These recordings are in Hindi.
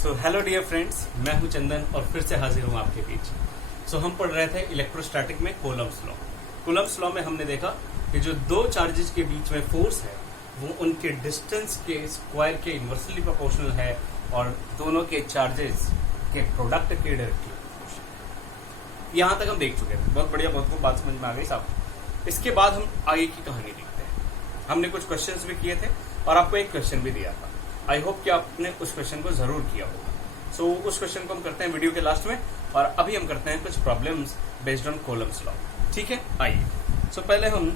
सो हेलो डियर फ्रेंड्स, मैं हूं चंदन और फिर से हाजिर हूं आपके बीच। सो हम पढ़ रहे थे इलेक्ट्रोस्टैटिक में कूलम्ब्स लॉ। कूलम्ब्स लॉ में हमने देखा कि जो दो चार्जेस के बीच में फोर्स है वो उनके डिस्टेंस के स्क्वायर के इन्वर्सली प्रोपोर्शनल है और दोनों के चार्जेस के प्रोडक्ट के डायरेक्टली प्रोपोर्शनल। यहाँ तक हम देख चुके हैं, बहुत बढ़िया, बहुत बात समझ में आ गई साहब। इसके बाद हम आगे की कहानी देखते हैं। हमने कुछ क्वेश्चंस भी किए थे और आपको एक क्वेश्चन भी दिया था। आई होप कि आपने उस क्वेश्चन को जरूर किया होगा। सो उस क्वेश्चन को हम करते हैं वीडियो के लास्ट में, और अभी हम करते हैं कुछ problems based on Coulomb's law. ठीक है, आइए। सो पहले हम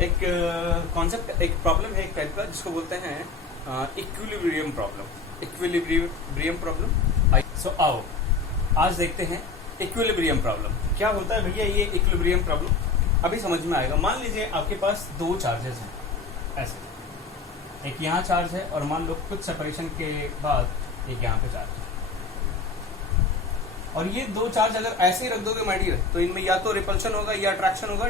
एक कॉन्सेप्ट, एक प्रॉब्लम है एक टाइप का जिसको बोलते हैं equilibrium problem. Equilibrium problem. So आओ आज देखते हैं इक्विलिब्रियम प्रॉब्लम क्या होता है। भैया ये इक्विलिब्रियम प्रॉब्लम अभी समझ में आएगा। मान लीजिए आपके पास दो चार्जेस हैं, ऐसे एक यहाँ चार्ज है और मान लो कुछ सेपरेशन के बाद एक यहाँ पे चार्ज है, और ये दो चार्ज अगर ऐसे ही रख दोगे माय डियर तो इनमें या तो रिपल्शन होगा या अट्रैक्शन होगा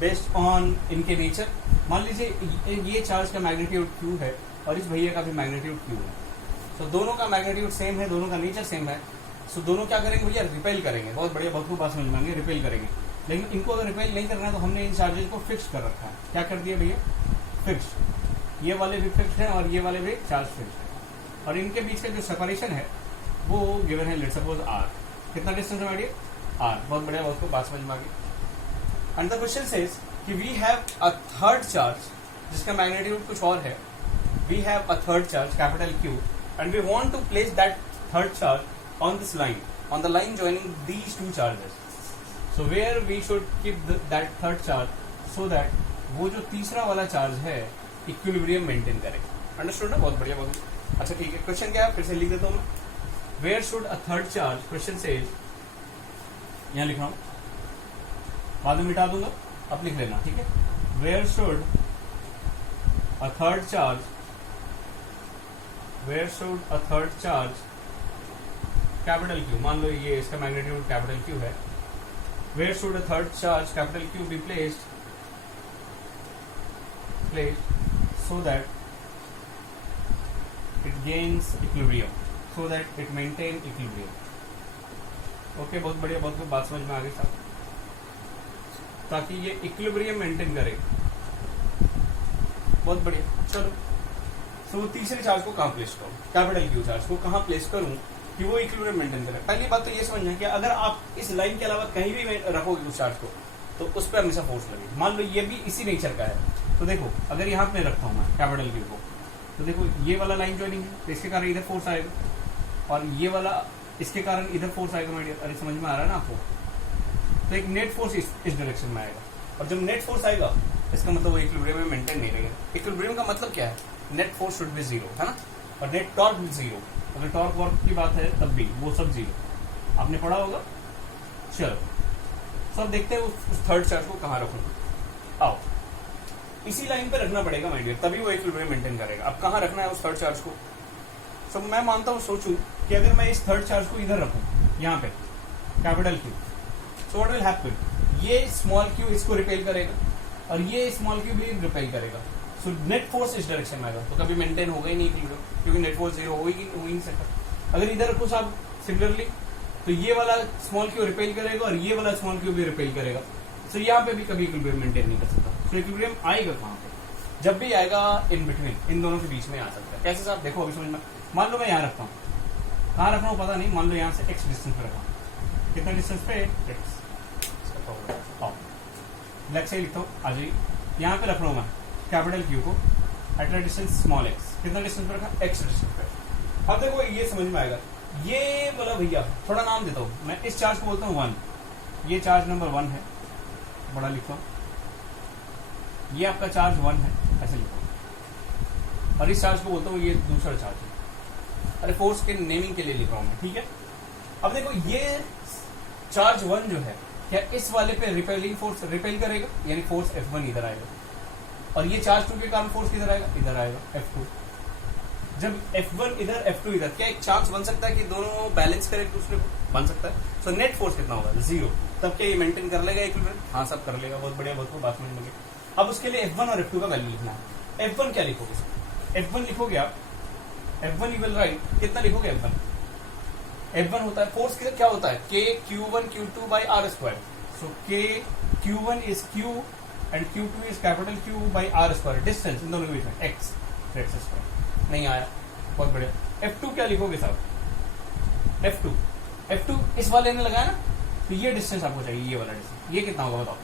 बेस्ड ऑन इनके नेचर। मान लीजिए ये चार्ज का मैग्नीट्यूड Q है और इस भैया का भी मैग्नीट्यूड Q है। तो दोनों का मैग्नीट्यूड सेम है, दोनों का नेचर सेम है। सो दोनों क्या करेंगे भैया, रिपेल करेंगे। बहुत बढ़िया, बहुत खूब बात समझ में आएंगे, रिपेल करेंगे। लेकिन इनको अगर रिपेल नहीं करना है तो हमने इन चार्जेस को फिक्स कर रखा है। क्या कर दिया भैया, फिक्स। ये वाले भी फिक्स्ड हैं और ये वाले भी चार्ज फिक्स्ड है, और इनके बीच का जो सेपरेशन है वो गिवन है, लेट्स सपोज R। कितना डिस्टेंस है डियर, R। बहुत बढ़िया, बहुत को बात समझ में आ गई। एंड द क्वेश्चन सेज कि we have a third charge जिसका मैग्नीट्यूड कुछ और है। We have a third charge capital Q and we want to place that third charge on this line, on the line joining these two charges. So where we should keep that third charge so that वो जो तीसरा वाला चार्ज है इक्विलिब्रियम मेंटेन करेगा। अंडरस्टूड ना, बहुत बढ़िया, बहुत अच्छा। ठीक है, क्वेश्चन क्या है फिर से लिख देता हूं मैं। Where should a third charge, question says, यहां लिख रहा हूं, बाद में मिटा दूंगा, अब लिख लेना, ठीक है। Where should a third charge, where should a third charge capital Q, मान लो ये इसका मैग्नीट्यूड कैपिटल Q है। Where should a third charge capital Q be placed so that it gains equilibrium, so that it maintain equilibrium. Okay, बहुत बढ़िया, बहुत बात समझ में आ गई साहब। ताकि ये इक्विलिब्रियम मेंटेन करे। बहुत बढ़िया, चलो। सो तीसरे चार्ज को कहाँ प्लेस करूँ, कैपिटल Q चार्ज को कहाँ प्लेस करूँ कि वो इक्विलिब्रियम मेंटेन करे। पहली बात तो ये समझना कि अगर आप इस लाइन के अलावा कहीं भी रखोगे उस चार्ज को तो उस पर हमेशा फोर्स लगेगी। मान लो ये भी इसी नेचर का है, तो देखो अगर यहाँ पे रखता हूँ मैं कैपिटल Q को, तो देखो ये वाला लाइन ज्वाइनिंग है तो इसके कारण इधर फोर्स आएगा, और ये वाला इसके कारण इधर फोर्स आएगा माय डियर। अरे समझ में आ रहा है ना आपको। तो एक नेट फोर्स इस डायरेक्शन में आएगा, और जब नेट फोर्स आएगा इसका मतलब वो इक्विलिब्रियम में मेंटेन नहीं रहेगा। इक्विलिब्रियम का मतलब क्या है, net force should be zero, है ना, और नेट टॉर्क भी जीरो। अगर टॉर्क वॉर्क की बात है तब भी वो सब जीरो, आपने पढ़ा होगा। चलो सब देखते हैं उस थर्ड चार्ज को कहाँ रखूंगा। आओ, इसी लाइन पे रखना पड़ेगा माय डियर, तभी वो इक्विलिब्रियम मेंटेन करेगा। अब कहाँ रखना है उस थर्ड चार्ज को। सब मैं मानता हूँ, सोचूं कि अगर मैं इस थर्ड चार्ज को इधर रखूं, यहाँ पे capital Q, so what will happen, ये स्मॉल q इसको रिपेल करेगा और ये स्मॉल q भी रिपेल करेगा। सो नेट फोर्स इस डायरेक्शन में आएगा, तो कभी मेंटेन होगा ही नहीं इक्विलिब्रियम, क्योंकि नेट फोर्स जीरो हो ही नहीं सकता। अगर इधर रखो साहब सिमिलरली, तो ये वाला स्मॉल q रिपेल करेगा और ये वाला स्मॉल q भी रिपेल करेगा। सो यहाँ पे भी कभी इक्विलिब्रियम मेंटेन नहीं कर सकता। तो इक्विलिब्रियम आएगा कहाँ पे, जब भी आएगा इन बिटवीन, इन दोनों के बीच में आ सकता है। कैसे साहब, देखो अभी समझ में। मान लो मैं यहाँ रखता हूँ, कहाँ रख रहा हूँ पता नहीं, मान लो यहाँ से x डिस्टेंस पे रखा हूँ। कितना डिस्टेंस पे, x। लेफ्ट साइड लिखता हूँ, आ जाइए। यहाँ पे रख रहा हूँ मैं कैपिटल Q को at a distance small x। कितना डिस्टेंस पे रखा, x डिस्टेंस पे। अब देखो ये समझ में आएगा। ये बोला भैया, थोड़ा नाम देता हूँ मैं, इस चार्ज को बोलता हूँ 1। ये चार्ज नंबर 1 है, बड़ा लिखता हूँ। ये आपका चार्ज 1 है, ऐसे लिखता हूँ। और इस चार्ज को बोलता हूँ ये दूसरा चार्ज है। अरे फोर्स के नेमिंग के लिए लिख रहा हूँ मैं, ठीक है। अब देखो ये चार्ज 1 जो है, क्या इस वाले पे रिपेलिंग फोर्स रिपेल करेगा, यानी फोर्स F1 इधर आएगा, और ये चार्ज 2 के कारण फोर्स किधर आएगा, इधर आएगा, F2। जब F1 इधर F2 इधर, क्या एक चांस बन सकता है कि दोनों बैलेंस करें एक दूसरे को, बन सकता है। सो नेट फोर्स कितना होगा, 0। तब क्या ये मेंटेन कर लेगा इक्विलिब्रियम, हाँ सब कर लेगा। बहुत बढ़िया, बहुत बात समझ लगे। अब उसके लिए F1 और F2 का वैल्यू लिखना है। F1 क्या लिखोगे, F1 लिखोगे आप, F1 यू विल राइट, कितना लिखोगे F1, F1 होता है फोर्स क्या होता है, K Q1 Q2 by R square. So K Q1 is Q and Q2 is capital Q by R square. Distance in दोनों के बीच में x, तो x स्क्वायर. नहीं आया, बहुत बढ़िया. F2 क्या लिखोगे साहब, F2 इस वाले ने लगाया ना, तो ये डिस्टेंस आपको चाहिए, ये वाला डिस्टेंस. ये कितना होगा बताओ,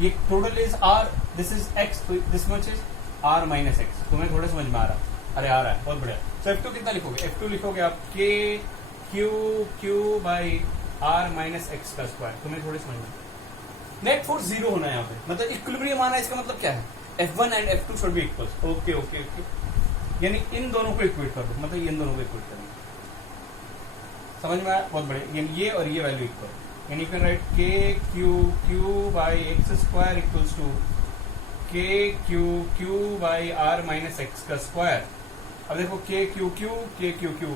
ये total is R, this is x, तो this much is R minus x. तुम्हें थोड़ा समझ में आ रहा, अरे आ रहा है, बहुत बढ़िया. तो F2 कितना लिखोगे, F2 लिखोगे आप K Q by R minus x का स्क्वायर. तुम्हें थोड़ी समझ में, नेट फोर्स जीरो होना है यहाँ पे, मतलब इक्विलिब्रियम आना है. इसका मतलब क्या है, F1 and F2 should be equal. Okay okay okay, यानी इन दोनों को इक्वेट कर दो, मतलब इन दोनों को इक्वेट करना. समझ में आया, बहुत बढ़िया. यानी ये और ये वैल्यू इक्वल, यानी you can write K Q by x square equals to K Q by R minus x का स्क्वायर. अब देखो K Q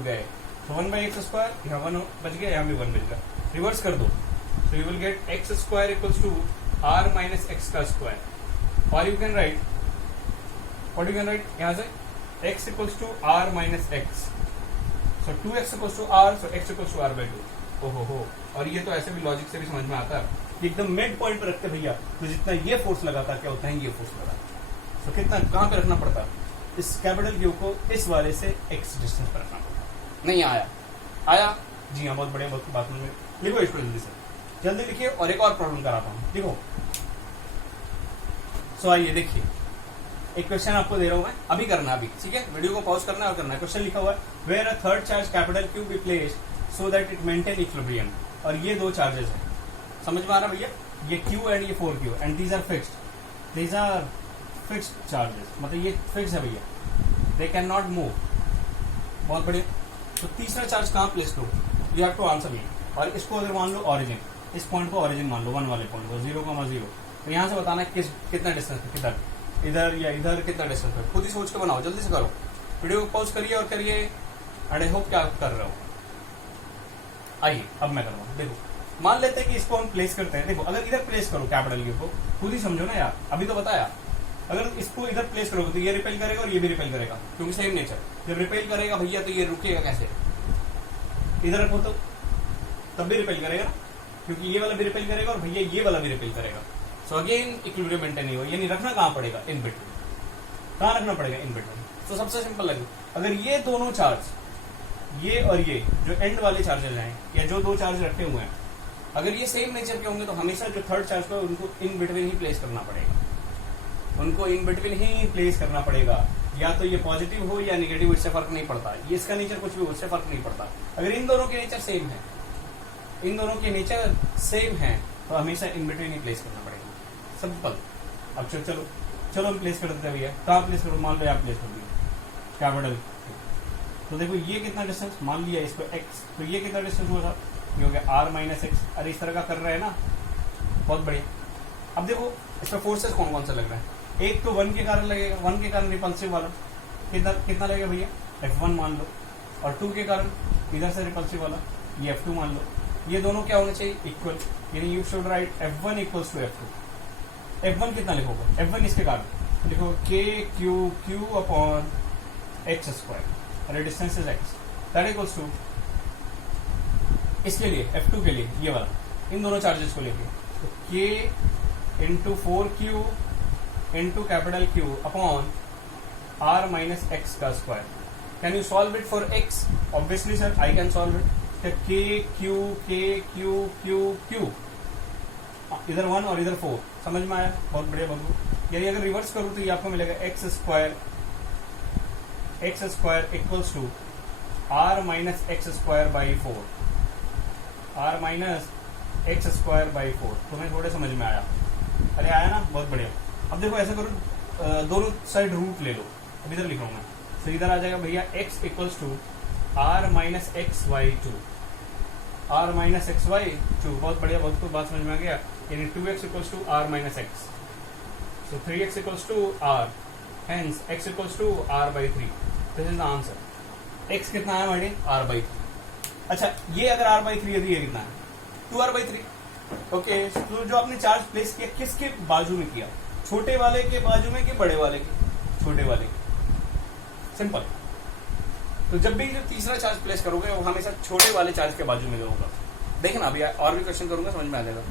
गए, तो 1 बाई एक्स स्क्वायर, यहाँ 1 बच गया, यहाँ भी 1 बच गया. रिवर्स कर दो, so you will get x square equals to r minus x का square. और you can write, what you can write यहाँ से, x equals to r minus x. So 2x equals to r, so x equals to r by 2. ओहो हो. और ये तो ऐसे भी लॉजिक से भी समझ में आता है, एकदम मिड पॉइंट पर रखते भैया, तो जितना ये फोर्स लगाता क्या होता है, ये फोर्स लगा. तो कितना कहाँ पे रखना पड़ता, इस कैपिटल क्यू को इस वाले से x डिस्टेंस पर रखना पड़ता. नहीं आया जी हाँ, बहुत बढ़िया, बहुत बात में लिखो इसको जल्दी से, जल्दी लिखिए. और एक और प्रॉब्लम कराता हूँ, देखो. सो आइए देखिए, एक क्वेश्चन आपको दे रहा हूं मैं, अभी करना, अभी ठीक है, वीडियो को पॉज करना है और करना है. क्वेश्चन लिखा हुआ है, where a third charge capital Q be placed so that it maintain equilibrium. और ये दो चार्जेस हैं, समझ में आ रहा भैया, ये Q एंड ये 4Q, and these are fixed charges, मतलब ये फिक्स है भैया, दे कैन नॉट मूव. बहुत बढ़िया. तो तीसरा चार्ज कहाँ प्लेस करो, you have to answer me. और इसको अगर मान लो ऑरिजिन, इस पॉइंट को ऑरिजिन मान लो, 1 वाले पॉइंट को 0,0, तो यहाँ से बताना है कितना डिस्टेंस है, किधर, इधर या इधर, कितना डिस्टेंस है. खुद ही सोच के बनाओ, जल्दी से करो, वीडियो को पॉज करिए और करिए. एंड आई होप क्या कर रहे हो. आइए अब मैं कर रहा हूँ. देखो, मान लेते हैं कि इसको हम प्लेस करते हैं. देखो, अगर इधर प्लेस करो कैपिटल क्यू को, खुद ही समझो ना यार, अभी तो बताया. अगर इसको इधर प्लेस करोगे तो ये रिपेल करेगा और ये भी रिपेल करेगा, क्योंकि सेम नेचर. जब रिपेल करेगा भैया तो ये रुकेगा कैसे, इधर रखो तो तब भी रिपेल करेगा, क्योंकि ये वाला भी रिपेल करेगा और भैया ये वाला भी रिपेल करेगा. सो अगेन इक्विलिब्रियम मेंटेन नहीं हो, यानी रखना कहाँ पड़ेगा, इन बिटवीन. कहाँ रखना पड़ेगा, इन बिटवीन. तो सबसे सिंपल लगे, अगर ये दोनों चार्ज, ये और ये जो एंड वाले चार्जेस हैं, या जो दो चार्ज रखे हुए हैं, अगर ये सेम नेचर के होंगे तो हमेशा जो थर्ड चार्ज को उनको इन बिटवीन ही प्लेस करना पड़ेगा. उनको इन बिटवीन ही प्लेस करना पड़ेगा, या तो ये पॉजिटिव हो या नेगेटिव, इससे फर्क नहीं पड़ता. ये इसका नेचर कुछ भी हो, उससे फर्क नहीं पड़ता. अगर इन दोनों के नेचर सेम है, इन दोनों के नेचर सेम है, तो हमेशा इन बिटवीन ही प्लेस करना पड़ेगा. सिंपल. अब चलो हम प्लेस कर देते हैं भैया. कहाँ प्लेस करो, मान लो आप प्लेस कर दिए कैपिटल. तो देखो ये कितना डिस्टेंस, मान लिया इसको x, तो ये कितना डिस्टेंस हुआ था, ये हो गया r माइनस एक्स. अरे इस तरह का कर रहे हैं ना, बहुत बढ़िया. अब देखो इसमें फोर्सेस कौन कौन सा लग रहा है. एक तो 1 के कारण लगेगा, 1 के कारण रिपल्सिव वाला कितना लगेगा भैया, F1 मान लो. और 2 के कारण इधर से रिपल्सिव वाला, ये F2 मान लो. ये दोनों क्या होने चाहिए, इक्वल. यानी you should write F1 equals to F2. F1 कितना लिखोगे, F1 इसके कारण लिखो K अपॉन एक्स स्क्वायर, अरे distance is x, that equals to, इसके लिए F2 के लिए ये वाला, इन दोनों चार्जेस को लेके, तो K into 4Q into capital Q upon R minus x का square. Can you solve it for x? Obviously sir I can solve it. Q, इधर 1 और इधर 4. समझ में आया, बहुत बढ़िया बबू. यानी अगर रिवर्स करूँ तो ये आपको मिलेगा x square equals to R minus x square by 4. R minus x square by 4. तुम्हें थोड़े समझ में आया, अरे आया ना, बहुत बढ़िया. अब देखो ऐसा करो, दोनों साइड रूट ले लो. अब इधर लिखूंगा, तो इधर आ जाएगा भैया x equals to R minus x y 2. R minus x y 2, बहुत बढ़िया, बहुत कुछ बात समझ में आ गया. यानी 2x equals to R minus x, so 3x equals to R, hence x equals to R by 3. This is the answer. x कितना है हमारे, R बाई 3. अच्छा, ये अगर R बाई 3 है तो ये कितना है, 2R बाई 3. ओके, तो जो आपने चार्ज प्लेस किया किसके बाजू में किया, छोटे वाले के बाजू में कि बड़े वाले के, छोटे वाले के. सिंपल. तो जब भी जो तीसरा चार्ज प्लेस करोगे वो हमेशा छोटे वाले चार्ज के बाजू में होगा। देखना अभी और भी क्वेश्चन करूंगा, समझ में आ जाएगा।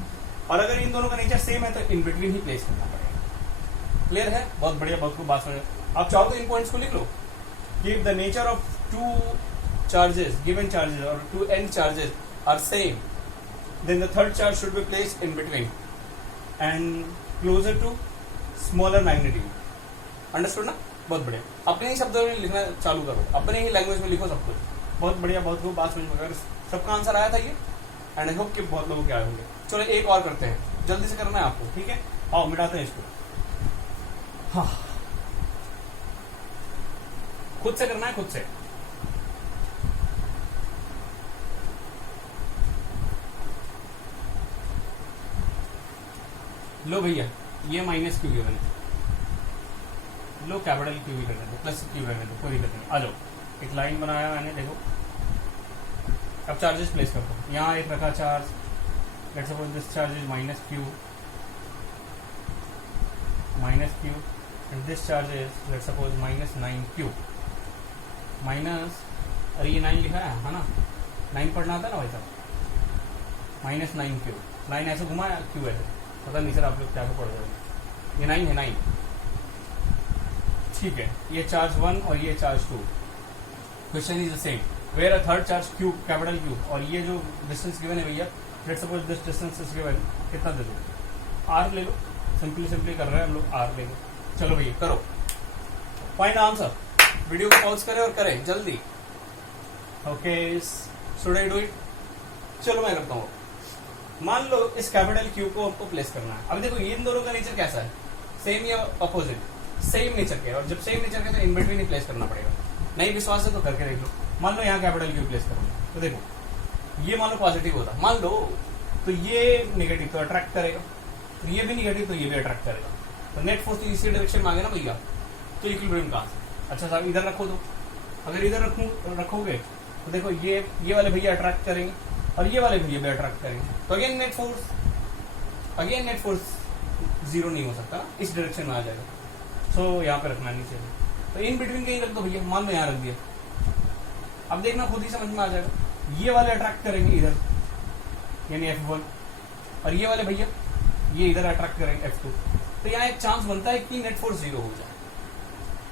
और अगर इन दोनों का नेचर सेम है तो इन बिटवीन ही प्लेस करना पड़ेगा। क्लियर है? बहुत बढ़िया, बहुत खूब बात समझ। आप चाहो तो इन पॉइंट्स को लिख लो। Give the nature of two charges, given charges or two end charges are same, then the third charge should be placed in between and closer to smaller magnitude. Understood ना? बहुत बढ़िया। अपने ही शब्दों में लिखना चालू करो, अपने ही लैंग्वेज में लिखो सब कुछ। बहुत बढ़िया, बहुत खूब बात समझ में। अगर सबका आंसर आया था ये, एंड आई होप कि बहुत लोगों के आए होंगे। चलो एक और करते हैं, जल्दी से करना है आपको, ठीक है? आओ मिटाते हैं इसको। हाँ, खुद से करना है, खुद से। लो भैया, ये माइनस क्यू गिवन है, लो कैपिटल क्यू भी करने दो, प्लस क्यू करने दो, कोई दिक्कत नहीं। आ जाओ, एक लाइन बनाया मैंने, देखो। अब चार्जेस प्लेस कर दो। यहाँ एक रखा charge, let's suppose this charge is minus Q, and this charge is let's suppose minus 9 Q. Minus, अरे ये 9 लिखा है ना? 9 पढ़ना आता है ना भाई साहब? माइनस 9 क्यू, लाइन ऐसे घुमाया, क्यू ऐसे, पता नहीं सर आप लोग क्या पढ़ रहे हो। ये 9 है, 9, ठीक है। ये चार्ज 1 और ये charge 2। Question is the same, where a third charge Q, capital Q, और ये जो डिस्टेंस गिवन है भैया, let's suppose this distance is given, कितना दे दो? आर ले लो, सिंपली कर रहे हैं हम लोग, आर ले लो। चलो भैया करो, फाइंड आंसर। वीडियो को पॉज करें और करें जल्दी। Okay, should I do it? चलो मैं करता हूँ। मान लो इस कैपिटल क्यू को आपको प्लेस करना है। अब देखो इन दोनों का नेचर कैसा है, सेम या अपोजिट? सेम नेचर के, और जब सेम नेचर के तो इन बिटवीन ही प्लेस करना पड़ेगा। नहीं विश्वास है तो करके देख लो। मान लो यहाँ कैपिटल क्यू प्लेस करूंगा, तो देखो ये मान लो पॉजिटिव होता, मान लो, तो ये नेगेटिव तो अट्रैक्ट करेगा, तो ये भी नेगेटिव तो ये भी अट्रैक्ट करेगा, तो नेट फोर्स इसी डायरेक्शन में आ गया ना भैया। तो इक्विलिब्रियम कहाँ से? अच्छा साहब इधर रखो, तो अगर इधर रखोगे तो देखो ये वाले भैया अट्रैक्ट करेंगे और ये वाले भैया भी अट्रैक्ट करेंगे, तो अगेन नेट फोर्स जीरो नहीं हो सकता, इस डायरेक्शन में आ जाएगा। सो यहाँ पे रखना नहीं चाहिए, तो इन बिटवीन कहीं रख दो भैया। मान लो यहाँ रख दिया, अब देखना खुद ही समझ में आ जाएगा। ये वाले अट्रैक्ट करेंगे इधर, यानी F1, और ये वाले भैया ये इधर अट्रैक्ट करेंगे F2। तो यहाँ एक चांस बनता है कि नेट फोर्स जीरो हो जाए।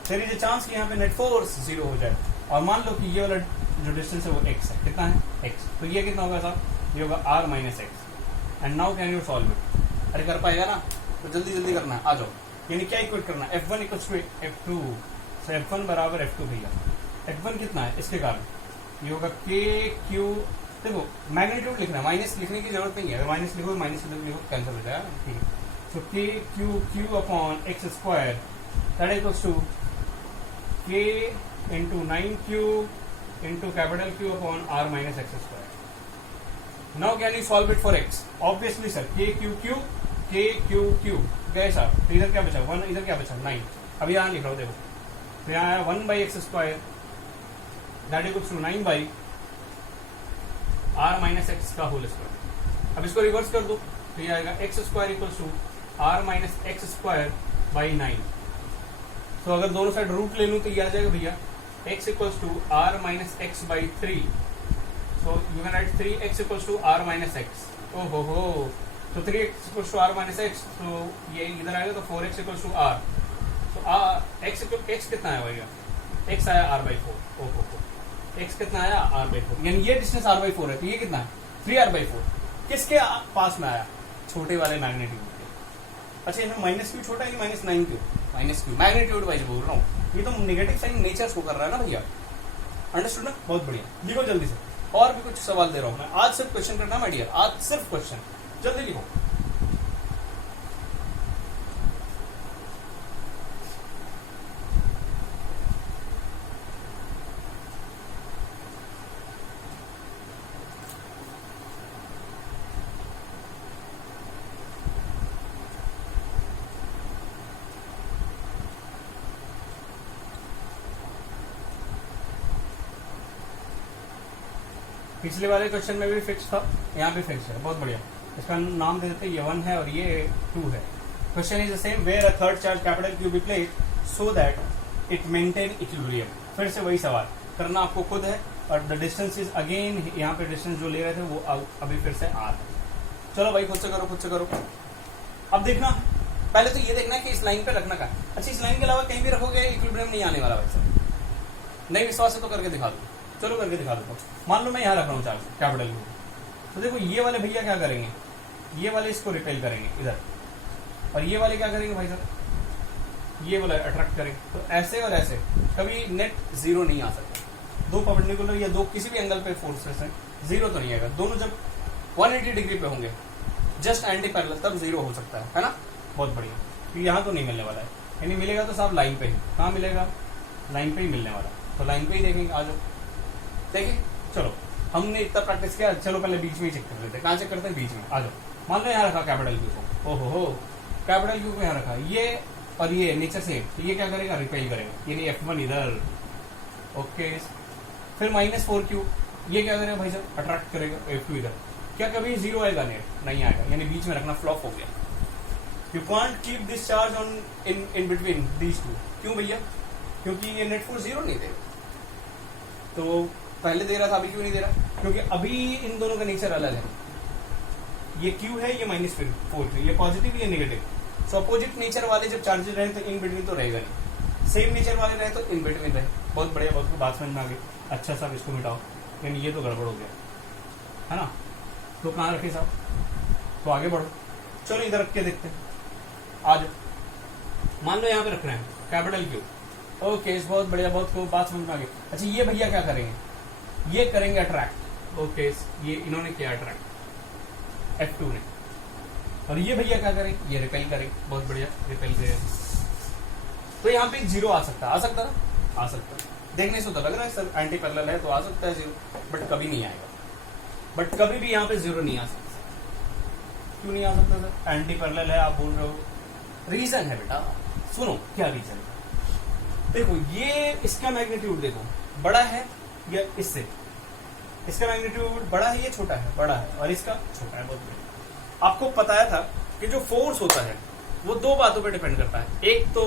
देयर इज अ चांस कि यहाँ पे नेट फोर्स जीरो हो जाए। और मान लो कि ये वाला जो डिस्टेंस है वो x है, कितना है? x। तो ये कितना होगा साहब? ये होगा r minus x. And now can you solve it? अरे कर पाएगा ना? तो जल्दी करना है, आ जाओ। यानी क्या इक्वेट करना है? F1 equals to F2, so F1 बराबर F2 भैया। F1 कितना है? इसके कारण ये होगा k q, देखो मैग्नीट्यूड लिखना है, माइनस लिखने की जरूरत नहीं है। अगर माइनस लिखो कैंसिल हो जाएगा, ठीक है। So k q upon x square that equals to k into 9q into capital Q upon r minus x square. Now can you solve it for x? Obviously sir, k q गए साहब, तो इधर क्या बचा? 1, इधर क्या बचा? 9। अब यहाँ लिख रहा हूँ, देखो, तो यहाँ आया 1 by x square that equals to 9 by r minus x का होल स्क्वायर। अब इसको रिवर्स कर दो, तो ये आएगा x square equals to r minus x square by 9। तो अगर दोनों साइड रूट ले लूँ तो ये आ जाएगा भैया x equals to r minus x by 3। So you can write 3x equals to r minus x. ओहो हो, तो 3x equals to r minus x, तो ये इधर आएगा तो 4x इक्वल्स टू r। तो x कितना है भैया? x आया r बाई 4। ओहो हो, x कितना आया? r by 4। यानी ये डिस्टेंस r बाई 4 है, तो ये कितना है? 3r by 4। किसके पास में आया? छोटे वाले मैग्नीट्यूड के। अच्छा, इसमें माइनस क्यू छोटा है कि minus 9 Q? Minus Q, magnitude wise बोल रहा हूँ। ये तो नेगेटिव साइन नेचर को कर रहा है ना भैया। अंडरस्टूड ना? बहुत बढ़िया, लिखो जल्दी से। और भी कुछ सवाल दे रहा हूँ मैं, आज सिर्फ क्वेश्चन करना माय डियर, आज सिर्फ क्वेश्चन, जल्दी लिखो। पिछले वाले क्वेश्चन में भी फिक्स था, यहाँ भी फिक्स है, बहुत बढ़िया। इसका नाम दे देते हैं, ये 1 है और ये 2 है। Question is the same, where a third charge capital Q be placed so that it maintain equilibrium. फिर से वही सवाल, करना आपको खुद है। और द डिस्टेंस इज अगेन, यहाँ पे डिस्टेंस जो ले रहे थे वो अभी फिर से आर है। चलो भाई खुद से करो, खुद से करो। अब देखना, पहले तो ये देखना है कि इस लाइन पे रखना का। अच्छा, इस लाइन के अलावा कहीं भी रखोगे इक्विलिब्रियम नहीं आने वाला वैसे। नहीं विश्वास है तो करके दिखा दो, चलो करके दिखा दो। मान लो मैं यहाँ रख रहा हूँ चार्ज कैपिटल को, तो देखो ये वाले भैया क्या करेंगे, ये वाले इसको रिपेल करेंगे इधर, और ये वाले क्या करेंगे भाई साहब, ये वाले अट्रैक्ट करेंगे। तो ऐसे और ऐसे कभी नेट जीरो नहीं आ सकता। दो परपेंडिकुलर या दो किसी भी एंगल पे फोर्सेस हैं, जीरो तो नहीं आएगा। दोनों जब 180 डिग्री पे होंगे जस्ट एंटी पैरेलल, तब जीरो हो सकता है ना। बहुत बढ़िया, क्योंकि यहाँ तो नहीं मिलने वाला है, यानी मिलेगा तो साहब लाइन पे ही। कहाँ मिलेगा, लाइन पे ही मिलने वाला। तो लाइन पे ही देखेंगे, आ जाओ देखिए। चलो हमने इतना प्रैक्टिस किया, चलो पहले बीच में ही चेक कर लेते हैं। कहाँ चेक करते हैं, बीच में। आ जाओ, मान लो यहाँ रखा कैपिटल क्यू को, ओहो कैपिटल क्यू को यहाँ रखा, ये और ये नीचे से, तो ये क्या करेगा, रिपेल करेगा, यानी F1 इधर, ओके। फिर -4Q, ये क्या करेगा भाई साहब, अट्रैक्ट करेगा F2 इधर। क्या कभी जीरो आएगा, नेट नहीं आएगा, यानी बीच में रखना फ्लॉप हो गया। You can't keep this charge on in between these to. क्यों भैया, क्योंकि ये नेट फोर्स जीरो नहीं देगा। तो पहले दे रहा था, अभी क्यों नहीं दे रहा, क्योंकि अभी इन दोनों का नेचर अलग है। ये Q है, ये -4Q, ये पॉजिटिव, ये नेगेटिव। सो अपोजिट नेचर वाले जब चार्जेस रहे तो इन बिटवीन तो रहेगा नहीं, सेम नेचर वाले रहे तो इन बिटवीन रहे। बहुत बढ़िया, बहुत बात समझ में आ गई। अच्छा साहब इसको मिटाओ, यानी ये तो गड़बड़ हो गया है ना। तो कहाँ रखे साहब, तो आगे बढ़ो, चलो इधर रख के देखते हैं। आज मान लो यहाँ पे रख रहे हैं कैपिटल क्यू, ओके, बहुत बढ़िया, बहुत खूब, बात समझ में आ गई। अच्छा, ये भैया क्या करेंगे, ये करेंगे अट्रैक्ट, ओके, ये इन्होंने किया अट्रैक्ट F2 ने। और ये भैया क्या करेंगे, ये रिपेल करेंगे, बहुत बढ़िया, रिपेल करेंगे। तो यहाँ पे जीरो आ सकता है, आ सकता है, आ सकता है। देखने से तो लग रहा है सर एंटी पैरेलल है तो आ सकता है जीरो, बट कभी नहीं आएगा। बट कभी भी यहाँ पे जीरो नहीं आ सकता। क्यों नहीं आ सकता सर, एंटी पैरेलल है आप बोल रहे हो। रीजन है बेटा, सुनो क्या रीजन है। देखो ये इसका मैग्नीट्यूड देखो बड़ा है या इससे, इसका मैग्नीट्यूड बड़ा है, ये छोटा है, बड़ा है, और इसका छोटा है, बहुत बड़ा। आपको बताया था कि जो फोर्स होता है वो दो बातों पर डिपेंड करता है। एक तो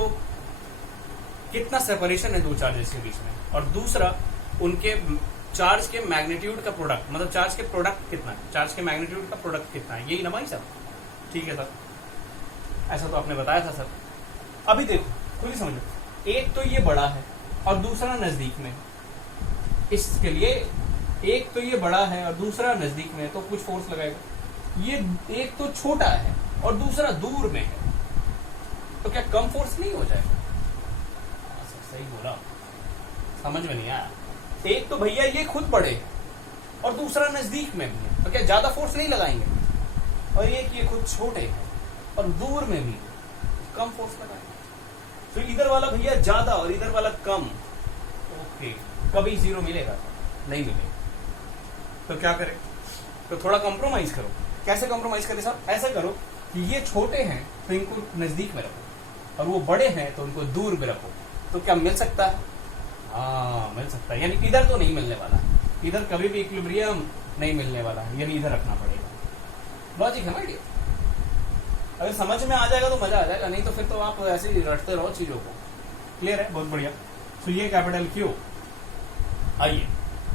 कितना सेपरेशन है दो चार्जेस के बीच में, और दूसरा उनके चार्ज के मैग्नीट्यूड का प्रोडक्ट, मतलब चार्ज के प्रोडक्ट कितना है, चार्ज के मैग्नीट्यूड का प्रोडक्ट कितना है, यही ना भाई साहब। ठीक है सर, ऐसा तो आपने बताया था सर। अभी देखो खुद ही समझो, एक तो ये बड़ा है और दूसरा नजदीक में। इसके लिए एक तो ये बड़ा है और दूसरा नजदीक में, तो कुछ फोर्स लगाएगा। ये एक तो छोटा है और दूसरा दूर में है, तो क्या कम फोर्स नहीं हो जाएगा। सही बोला, समझ में नहीं आया। एक तो भैया ये खुद बड़े और दूसरा नजदीक में भी है, तो क्या ज्यादा फोर्स नहीं लगाएंगे। और एक ये खुद छोटे हैं और दूर में भी कम फोर्स लगाएंगे। तो इधर वाला भैया ज्यादा और इधर वाला कम, ओके, कभी जीरो मिलेगा नहीं मिलेगा। तो क्या करें, तो थोड़ा कॉम्प्रोमाइज करो। कैसे कॉम्प्रोमाइज करें साहब, ऐसा करो कि ये छोटे हैं तो इनको नजदीक में रखो और वो बड़े हैं तो उनको दूर में रखो। तो क्या मिल सकता है, हाँ मिल सकता है। यानी इधर तो नहीं मिलने वाला, इधर कभी भी इक्विलिब्रियम नहीं मिलने वाला है, यानी इधर रखना पड़ेगा। लॉजिक है ना आइडिया। अगर समझ में आ जाएगा तो मजा आ जाएगा, नहीं तो फिर तो आप ऐसे ही रटते रहो चीजों को। क्लियर है, बहुत बढ़िया। तो ये कैपिटल क्यू, आइए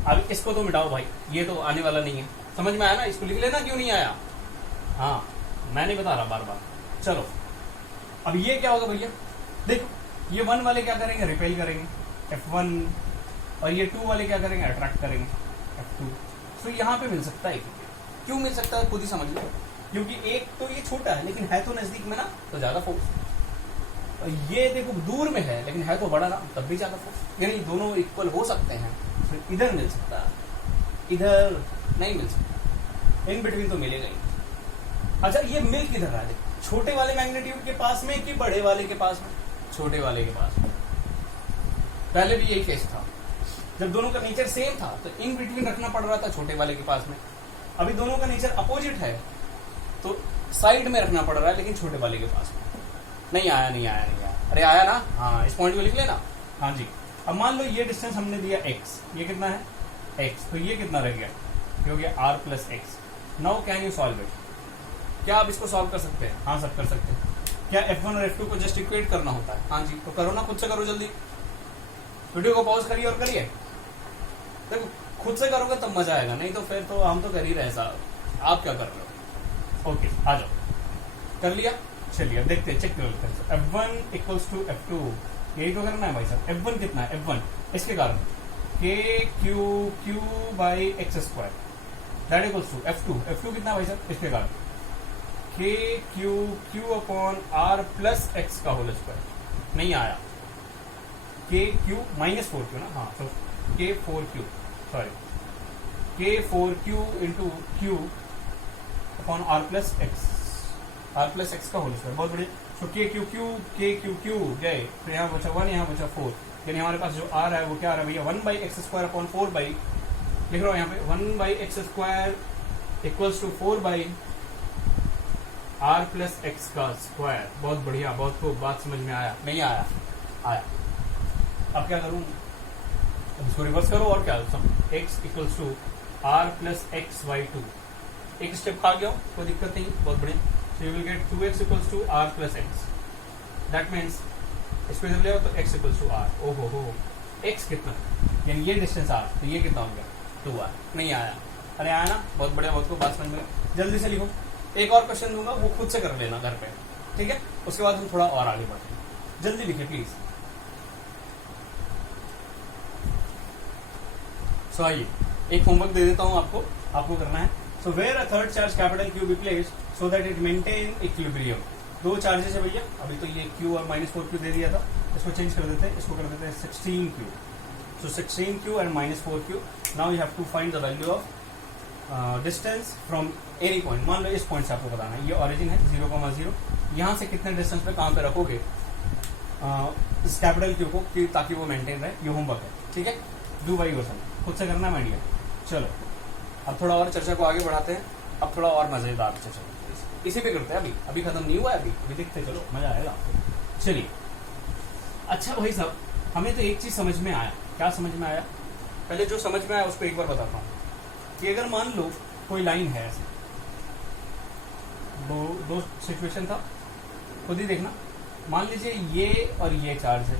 अब इसको तो मिटाओ भाई, ये तो आने वाला नहीं है। समझ में आया ना, इसको लिख लेना, क्यों नहीं आया। हाँ मैं नहीं बता रहा बार बार। चलो अब ये क्या होगा भैया, देखो ये 1 वाले क्या करेंगे, रिपेल करेंगे F1, और ये 2 वाले क्या करेंगे, अट्रैक्ट करेंगे F2। तो यहाँ पे मिल सकता है, क्यों मिल सकता है खुद ही समझ लो। क्योंकि एक तो ये छोटा है लेकिन है तो नजदीक में ना, तो ज्यादा फोर्स। और ये देखो दूर में है लेकिन है तो बड़ा ना, तब भी ज्यादा फोर्स। यानी दोनों इक्वल हो सकते हैं। तो इधर मिल सकता है, इधर नहीं मिल सकता, इन बिटवीन तो मिलेगा ही। अच्छा ये मिल किधर रहा है, छोटे वाले मैग्नीट्यूड के पास में कि बड़े वाले के पास में, छोटे वाले के पास में। पहले भी यही केस था, जब दोनों का नेचर सेम था तो इन बिटवीन रखना पड़ रहा था छोटे वाले के पास में। अभी दोनों का नेचर अपोजिट है तो साइड में रखना पड़ रहा है, लेकिन छोटे वाले के पास में। नहीं आया, नहीं आया, नहीं आया। अरे आया ना, हाँ इस पॉइंट को लिख लेना। हाँ जी, अब मान लो ये डिस्टेंस हमने दिया x, ये कितना है x, तो ये कितना रह गया, ये हो गया r + x। Now can you solve it. क्या आप इसको सॉल्व कर सकते हैं, हाँ सब कर सकते हैं। क्या F1 और F2 को जस्ट इक्वेट करना होता है, हाँ जी, तो करो ना, खुद से करो जल्दी। वीडियो को पॉज करिए और करिए, देखो खुद से करोगे तब मजा आएगा, नहीं तो फिर तो हम तो कर ही रहे साहब, आप क्या कर रहे हो। ओके आ जाओ, कर लिया। चलिए अब देखते हैं, चेक करो। F1 इक्वल्स टू F2, यही तो करना है भाई साहब। F1 कितना है, F1 इसके कारण k q by x square that equals to F2 कितना भाई साहब, इसके कारण k q upon r plus x का होल स्क्वायर। नहीं आया, k q माइनस 4q ना, हाँ तो k 4q sorry k 4q into q upon r plus x का होल स्क्वायर। बहुत बढ़िया। तो k q गए, तो यहाँ बचा 1, यहाँ बचा 4, यानी हमारे पास जो r है वो क्या आ रहा है भैया, 1 by x square upon 4 by, लिख रहा हूँ यहाँ पे 1 by x square equals to 4 by r plus x का स्क्वायर। बहुत बढ़िया, बहुत खूब, बात समझ में आया। नहीं आया, आया। अब क्या करूँ, अब इसको रिवर्स करो और क्या, सब x equals to r plus x by 2, एक स्टेप खा गया हूँ, कोई दिक्कत नहीं, बहुत बढ़िया। So you will get 2x equals to r plus x. That means इसको जब ले आओ तो x equals to r. ओहो हो, x कितना, यानी ये डिस्टेंस r, तो ये कितना हो गया 2r। नहीं आया, अरे आया ना, बहुत बढ़िया, बहुत को बात समझ में। जल्दी से लिखो, एक और क्वेश्चन दूंगा वो खुद से कर लेना घर पे, ठीक है। उसके बाद हम थोड़ा और आगे बढ़ते हैं, जल्दी लिखिए प्लीज। सो आइए एक होमवर्क दे देता हूँ आपको करना है। So where a third charge capital Q be placed so that it maintain equilibrium। दो चार्जेस है भैया, अभी तो ये Q और -4Q दे दिया था, इसको चेंज कर देते हैं, इसको कर देते हैं 16Q। So 16Q and -4Q। Now you have to find the value of distance from any point। मान लो इस पॉइंट से आपको बताना है, ये ऑरिजिन है 0,0, यहाँ से कितने डिस्टेंस पे कहाँ पे रखोगे इस कैपिटल Q को, ताकि वो मेंटेन रहे। ये होमवर्क है, ठीक है, डू बाई योरसेल्फ, खुद से करना है आइडिया। चलो अब थोड़ा और चर्चा को आगे बढ़ाते हैं, अब थोड़ा और मजेदार चर्चा इसी पे करते हैं। अभी खत्म नहीं हुआ है, अभी देखते चलो, मजा आएगा आपको। चलिए अच्छा भाई साहब, हमें तो एक चीज समझ में आया। क्या समझ में आया, पहले जो समझ में आया उसको एक बार बताता हूँ कि अगर मान लो कोई लाइन है ऐसे, दो सिचुएशन था, खुद ही देखना। मान लीजिए ये और ये चार्ज है,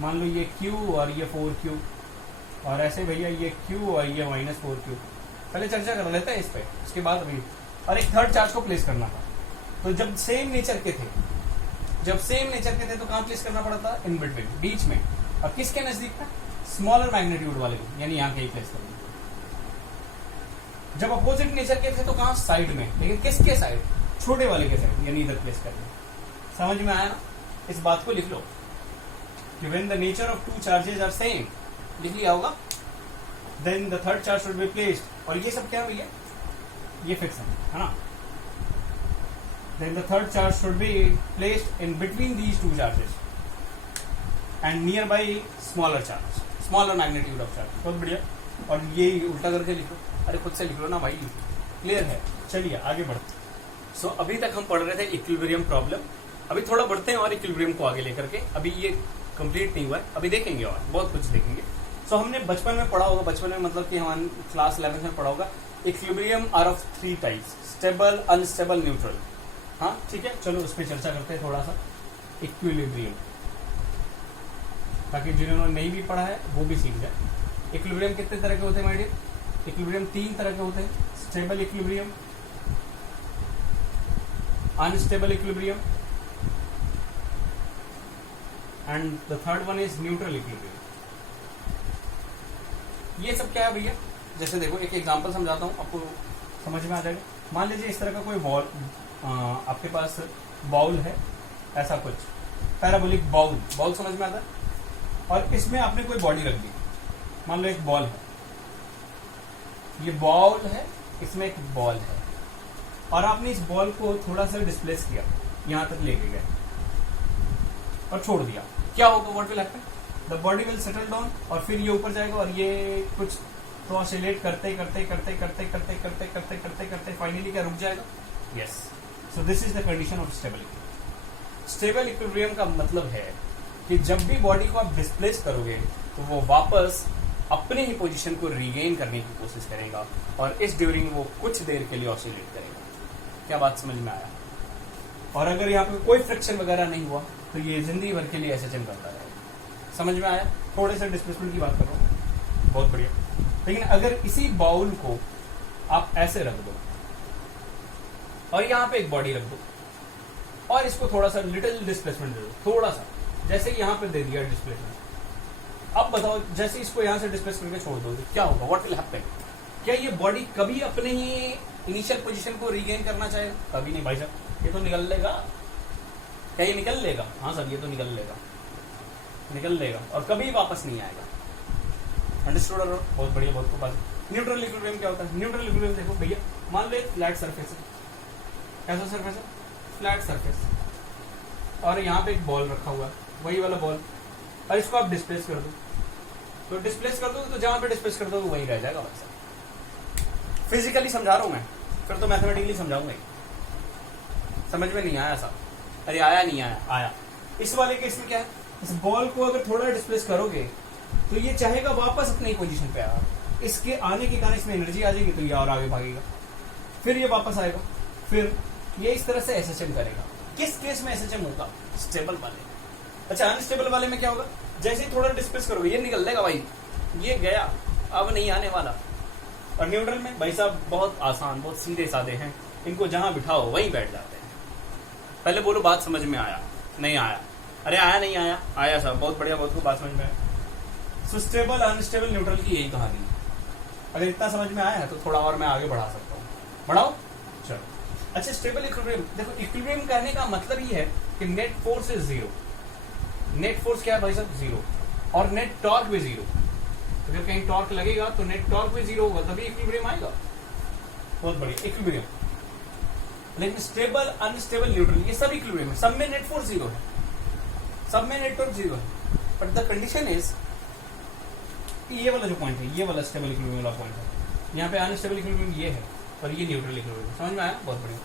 मान लो ये Q और ये 4Q, और ऐसे भैया ये Q और ये -4Q। पहले चर्चा कर लेते हैं इस पे, इसके बाद अभी। और एक थर्ड चार्ज को प्लेस करना था, तो जब सेम नेचर के थे तो कहाँ प्लेस करना पड़ा था, इन बिटवीन, बीच में। और किसके नजदीक था, स्मॉलर मैग्नीट्यूड वाले को, यानी यहाँ कहीं प्लेस करना। जब अपोजिट नेचर के थे तो कहाँ, साइड में, लेकिन किसके साइड, छोटे वाले के साइड, यानी इधर प्लेस करना। समझ में आया ना, इस बात को लिख लो कि when the nature of two charges are same, लिख लिया होगा, then the third charge should be placed. और ये सब क्या भैया, ये फिक्स है ना। Then the third charge should be placed in between these two charges and near by smaller charge, smaller magnitude of charge. बहुत बढ़िया। और ये उल्टा करके लिखो, अरे खुद से लिख लो ना भाई, क्लियर है। चलिए आगे बढ़ते। सो अभी तक हम पढ़ रहे थे इक्विलिब्रियम प्रॉब्लम, अभी थोड़ा बढ़ते हैं और इक्विलिब्रियम को आगे लेकर के। अभी ये कंप्लीट नहीं हुआ है, अभी देखेंगे और बहुत कुछ देखेंगे। सो हमने बचपन में पढ़ा होगा, बचपन में मतलब कि हमारे क्लास 11 में पढ़ा होगा, equilibrium are of 3 types, stable, unstable, neutral. हाँ ठीक है, चलो उस पर चर्चा करते हैं थोड़ा सा। इक्विलिब्रियम, ताकि जिन्होंने नहीं भी पढ़ा है वो भी सीख जाए। इक्विलिब्रियम कितने तरह के होते हैं माय डियर, इक्विलिब्रियम 3 तरह के होते हैं, stable equilibrium, unstable equilibrium and the third one is neutral equilibrium. ये सब क्या है भैया, जैसे देखो एक एग्जांपल समझाता हूँ, आपको समझ में आ जाएगा। मान लीजिए इस तरह का कोई बॉल, आपके पास बाउल है, ऐसा कुछ पैराबोलिक बाउल समझ में आता है, और इसमें आपने कोई बॉडी रख दी। मान लो एक बॉल है, ये बॉल है, इसमें एक बॉल है, और आपने इस बॉल को थोड़ा सा डिस्प्लेस किया, यहां तक लेके गए और छोड़ दिया। क्या होगा, what will happen, the body will settle down, और फिर ये ऊपर जाएगा, और ये कुछ तो ऑसिलेट करते फाइनली क्या रुक जाएगा। Yes, so this is the condition of stable. Stable equilibrium का मतलब है कि जब भी बॉडी को आप डिस्प्लेस करोगे तो वो वापस अपने ही पोजीशन को रीगेन करने की कोशिश करेगा, और इस ड्यूरिंग वो कुछ देर के लिए ऑसिलेट करेगा। क्या बात समझ में आया। और अगर यहाँ पे कोई फ्रिक्शन वगैरह नहीं हुआ तो ये जिंदगी भर के लिए ऐसे चल करता रहेगा। समझ में आया। थोड़े से डिस्प्लेसमेंट की बात कर रहा हूँ, बहुत बढ़िया। लेकिन अगर इसी बाउल को आप ऐसे रख दो और यहाँ पे एक बॉडी रख दो और इसको थोड़ा सा लिटिल डिस्प्लेसमेंट दे दो, थोड़ा सा, जैसे यहाँ पे दे दिया डिस्प्लेसमेंट, अब बताओ जैसे इसको यहाँ से डिस्प्लेस करके छोड़ दोगे क्या होगा, व्हाट विल हैपन? क्या ये बॉडी कभी अपने ही इनिशियल पोजीशन को रीगेन करना चाहेगा? कभी नहीं भाई साहब, ये तो निकल लेगा। क्या ये निकल लेगा? हाँ सर, ये तो निकल लेगा और कभी वापस नहीं आएगा। अंडरस्टूड? बहुत बढ़िया, बहुत खूब बात। न्यूट्रल इक्विलिब्रियम क्या होता है? न्यूट्रल इक्विलिब्रियम देखो भैया, मान लो एक फ्लैट सरफेस है, कैसा सरफेस है? फ्लैट सरफेस, और यहाँ पे एक बॉल रखा हुआ है, वही वाला बॉल, और इसको आप डिस्प्लेस कर दो, तो डिस्प्लेस कर दो तो जहां पे डिस्प्लेस कर दो वहीं रह जाएगा। बस फिजिकली समझा रहा हूं मैं, फिर तो मैथमेटिकली समझाऊंगा। समझ में नहीं आया साहब? अरे आया नहीं आया? आया। इस वाले केस में क्या है, इस बॉल को अगर थोड़ा डिस्प्लेस करोगे तो ये चाहेगा वापस अपनी पोजीशन पे आ, इसके आने के कारण इसमें एनर्जी आ जाएगी तो ये और आगे भागेगा, फिर ये वापस आएगा, फिर ये इस तरह से एसएचएम करेगा। किस केस में एसएचएम होगा? स्टेबल वाले। अच्छा, अनस्टेबल वाले में क्या होगा? जैसे ही थोड़ा डिस्प्लेस करोगे ये निकल देगा भाई, ये गया, अब नहीं आने वाला। और न्यूट्रल में भाई साहब बहुत आसान, बहुत सीधे साधे हैं, इनको जहां बिठाओ वहीं बैठ जाते हैं। पहले बोलो बात समझ में आया? नहीं आया? अरे आया नहीं आया? आया साहब, बहुत बढ़िया, बहुत खूब बात समझ में आया। सो स्टेबल अनस्टेबल न्यूट्रल की यही कहानी है। अगर इतना समझ में आया है तो थोड़ा और मैं आगे बढ़ा सकता हूँ। बढ़ाओ, चलो। अच्छा, स्टेबल इक्विलिब्रियम, देखो इक्विलिब्रियम करने का मतलब ये है कि net force is zero. Net force क्या है भाई साहब? जीरो। और नेट टॉर्क भी जीरो। अगर कहीं टॉर्क लगेगा तो नेट टॉर्क भी जीरो होगा, तभी इक्विलिब्रियम आएगा। बहुत बढ़िया, इक्विलिब्रियम। लेकिन स्टेबल अनस्टेबल न्यूट्रल ये सब इक्विलिब्रियम है, सब में नेट फोर्स जीरो है, सब में नेट टॉर्क जीरो है। बट द कंडीशन इज, ये वाला जो पॉइंट है, ये वाला स्टेबल इक्विलिब्रियम वाला पॉइंट है, यहाँ पे अनस्टेबल इक्विलिब्रियम ये है और ये न्यूट्रल इक्विलिब्रियम। समझ में आया? बहुत बढ़िया।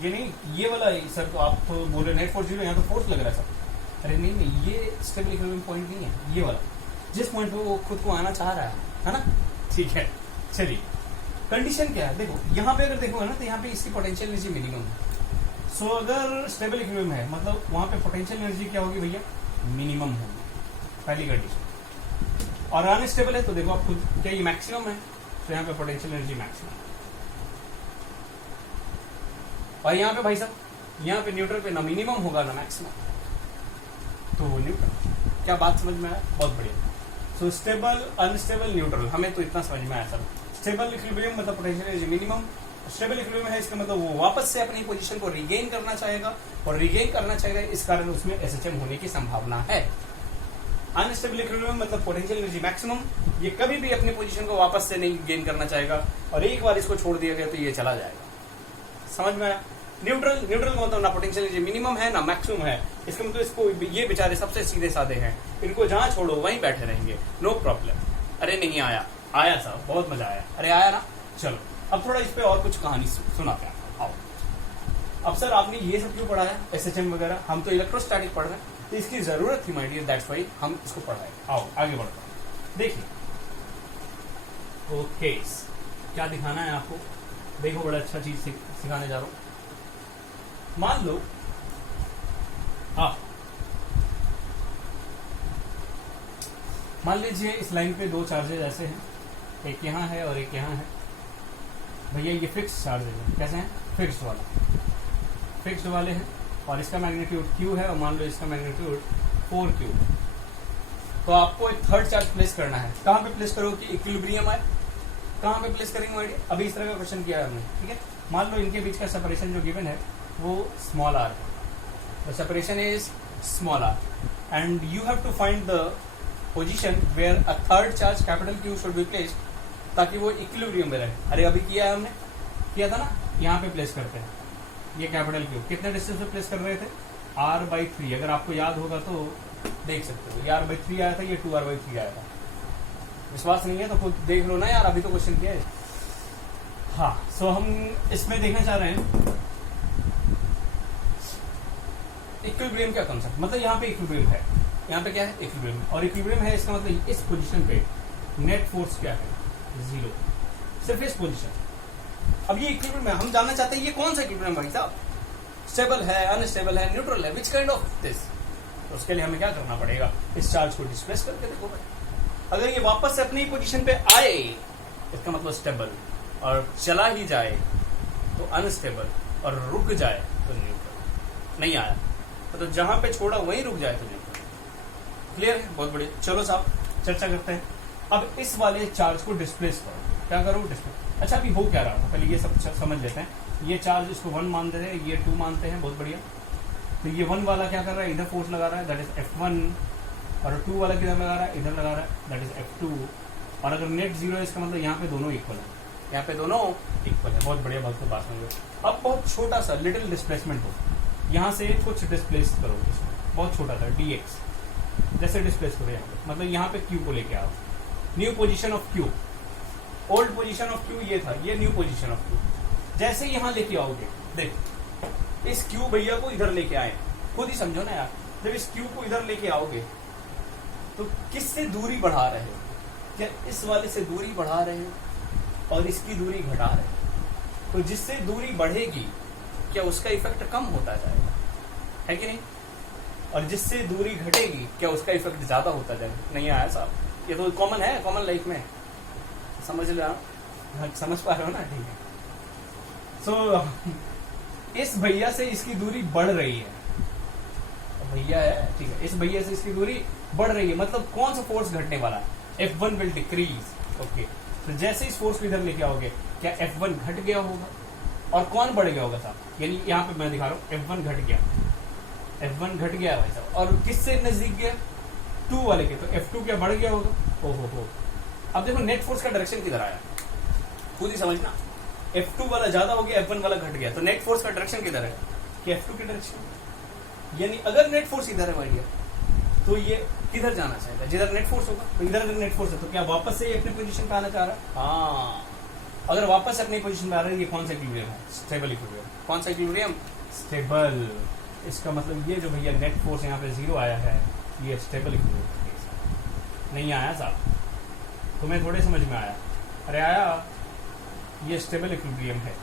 ये नहीं, ये वाला सर तो आप तो बोल रहे नेट फोर्स जीरो, यहाँ तो फोर्स लग रहा है सर। अरे नहीं नहीं, ये स्टेबल इक्विलिब्रियम पॉइंट नहीं है, ये वाला जिस पॉइंट पे वो खुद को आना चाह रहा है ना? ठीक है, चलिए। कंडीशन क्या है? देखो यहाँ पे अगर देखोगे ना तो यहाँ पे इसकी पोटेंशियल एनर्जी मिनिमम है। सो अगर स्टेबल इक्विलिब्रियम है मतलब वहां पे पोटेंशियल एनर्जी क्या होगी भैया? मिनिमम होगी, पहली कंडीशन। और अनस्टेबल है तो देखो आप खुद, क्या ये मैक्सिमम है? तो यहाँ पे पोटेंशियल एनर्जी मैक्सिमम। और यहाँ पे भाई साहब, यहाँ पे न्यूट्रल पे ना मिनिमम होगा ना मैक्सिमम, तो वो न्यूट्रल। क्या बात समझ में आया? बहुत बढ़िया। सो स्टेबल अनस्टेबल न्यूट्रल, हमें तो इतना समझ में आया सर। स्टेबल इक्विलिब्रियम मतलब potential energy minimum, stable equilibrium है इसका मतलब वो वापस से अपनी पोजीशन को रिगेन करना चाहेगा, और रिगेन करना चाहेगा इस कारण उसमें एसएचएम होने की संभावना है। अनस्टेबल इक्विलिब्रियम मतलब पोटेंशियल एनर्जी मैक्सिमम, ये कभी भी अपनी पोजीशन को वापस से नहीं गेन करना चाहेगा, और एक बार इसको छोड़ दिया गया तो ये चला जाएगा। समझ में आया? न्यूट्रल, न्यूट्रल का मतलब ना पोटेंशियल एनर्जी मिनिमम है ना मैक्सिमम है, इसका मतलब इसको, ये बेचारे सबसे सीधे साधे हैं, इनको जहां छोड़ो वहीं बैठे रहेंगे, नो प्रॉब्लम। अरे नहीं आया? आया साहब, बहुत मजा आया। अरे आया ना? चलो अब थोड़ा इस पे और कुछ कहानी सुनाते हैं। आओ। अब सर आपने ये सब क्यों पढ़ाया, एसएचएम वगैरह? हम तो इलेक्ट्रोस्टैटिक पढ़ रहे हैं, तो इसकी जरूरत थी माय डियर, दैट्स व्हाई हम इसको पढ़ाए। आओ आगे बढ़ते हैं। देखिए, ओके, क्या दिखाना है आपको? देखो, बड़ा अच्छा चीज सिखाने जा रहा हूं। मान लो मान लीजिए इस लाइन पे दो चार्जेज ऐसे हैं, एक यहाँ है और एक यहाँ है। भैया ये फिक्स चार्जेज है, कैसे हैं? फिक्स्ड वाले हैं, और इसका मैग्नीट्यूड Q है, और मान लो इसका मैग्नीट्यूड 4Q। तो आपको एक थर्ड चार्ज प्लेस करना है। कहाँ पे प्लेस करो कि इक्विलिब्रियम आए? कहाँ पे प्लेस करेंगे? अभी इस तरह का क्वेश्चन किया है हमने, ठीक है। मान लो इनके बीच का सेपरेशन जो गिवन है वो स्मॉल r है, the separation is small r, and you have to find the position where a third charge capital Q should be placed, ताकि वो इक्विलिब्रियम में रहे। अरे अभी किया है हमने, किया था ना? यहाँ पे प्लेस करते हैं, ये कैपिटल Q कितने डिस्टेंस पे प्लेस कर रहे थे? r/3। अगर आपको याद होगा तो देख सकते हो, ये r/3 आया था, ये 2r/3 आया था। विश्वास नहीं है तो खुद देख लो ना यार, अभी तो क्वेश्चन किया है। हाँ, सो हम इसमें देखना चाह रहे हैं इक्विलिब्रियम क्या कॉन्सेप्ट, मतलब यहाँ पे इक्विलिब्रियम है, यहाँ पे क्या है? इक्विलिब्रियम। और इक्विलिब्रियम है इसका मतलब इस पोजीशन पे नेट फोर्स क्या है? जीरो, सिर्फ इस पोजीशन। अब ये इक्विलिब्रियम है, हम जानना चाहते हैं ये कौन सा इक्विलिब्रियम भाई साहब? स्टेबल है, अनस्टेबल है, न्यूट्रल है, विच काइंड ऑफ दिस? तो उसके लिए हमें क्या करना पड़ेगा? इस चार्ज को डिस्प्लेस करके देखो भाई, अगर ये वापस से अपनी पोजीशन पे आए इसका मतलब स्टेबल, और चला ही जाए तो अनस्टेबल, और रुक जाए तो न्यूट्रल। नहीं आया मतलब जहां पे छोड़ा वहीं रुक जाए तो न्यूट्रल। क्लियर है? बहुत बढ़िया। चलो साहब चर्चा करते हैं। अब इस वाले चार्ज को डिस्प्लेस करो। क्या करो? डिस्प्लेस। अच्छा अभी हो क्या रहा था, पहले ये सब समझ लेते हैं। ये चार्ज इसको 1 मानते हैं, ये 2 मानते हैं, बहुत बढ़िया। तो ये 1 वाला क्या कर रहा है? इधर फोर्स लगा रहा है, दैट इज F1, और 2 वाला किधर लगा रहा है? इधर लगा रहा है, दैट इज F2। और अगर नेट 0 है इसका मतलब यहाँ पे दोनों इक्वल है, यहाँ पे दोनों इक्वल है। बहुत बढ़िया, बहुत बात समझो। अब बहुत छोटा सा लिटिल डिस्प्लेसमेंट हो, यहाँ से कुछ डिस्प्लेस करो इसको, बहुत छोटा सा dx जैसे डिस्प्लेस करो यहाँ पे, मतलब यहाँ पे Q को लेके आओ, new position of Q। Old position of Q ये था, ये न्यू पोजीशन ऑफ Q। जैसे यहाँ लेके आओगे, देख इस Q भैया को इधर लेके आए, खुद ही समझो ना यार। जब इस Q को इधर लेके आओगे तो किससे दूरी बढ़ा रहे हो? क्या इस वाले से दूरी बढ़ा रहे हो और इसकी दूरी घटा रहे हो? तो जिससे दूरी बढ़ेगी क्या उसका इफेक्ट कम होता जाएगा, है कि नहीं? और जिससे दूरी घटेगी क्या उसका इफेक्ट ज्यादा होता जाएगा? नहीं आया साहब, ये तो कॉमन है, कॉमन लाइफ में समझ लो, समझ पा रहे हो ना? ठीक है। सो इस भैया से इसकी दूरी बढ़ रही है, भैया है ठीक है, इस भैया से इसकी दूरी बढ़ रही है, मतलब कौन सा फोर्स घटने वाला है? F1 will decrease. ओके, तो जैसे इस फोर्स को इधर लेके आओगे क्या F1 घट गया होगा और कौन बढ़ गया होगा साहब? यानी यहाँ पे मैं दिखा रहा हूँ F1 घट गया, F1 घट गया भाई साहब, और किससे नजदीक गया? 2 वाले के, तो F2 क्या बढ़ गया होगा? हो। अब देखो नेट फोर्स का डायरेक्शन किधर आया, खुद ही समझना। F2 वाला ज्यादा हो गया, F1 वाला घट गया, तो नेट फोर्स का डायरेक्शन किधर है? कि F2 के डायरेक्शन। यानी अगर नेट फोर्स इधर है भाई तो ये किधर जाना चाहेगा? जिधर नेट फोर्स होगा। तो इधर अगर नेट फोर्स है तो क्या वापस से ये अपनी पोजीशन पे आना चाह रहा है? हाँ, अगर वापस से अपनी पोजीशन पे आ रहा है, ये कौन सा इक्विलिब्रियम है? Stable equilibrium. कौन सा इक्विलिब्रियम? स्टेबल। इसका मतलब ये जो भैया नेट फोर्स यहाँ पे 0 आया है, ये स्टेबल इक्विलिब्रियम। नहीं आया साहब? तुम्हें थोड़े समझ में आया? अरे आया, ये स्टेबल इक्विलिब्रियम है,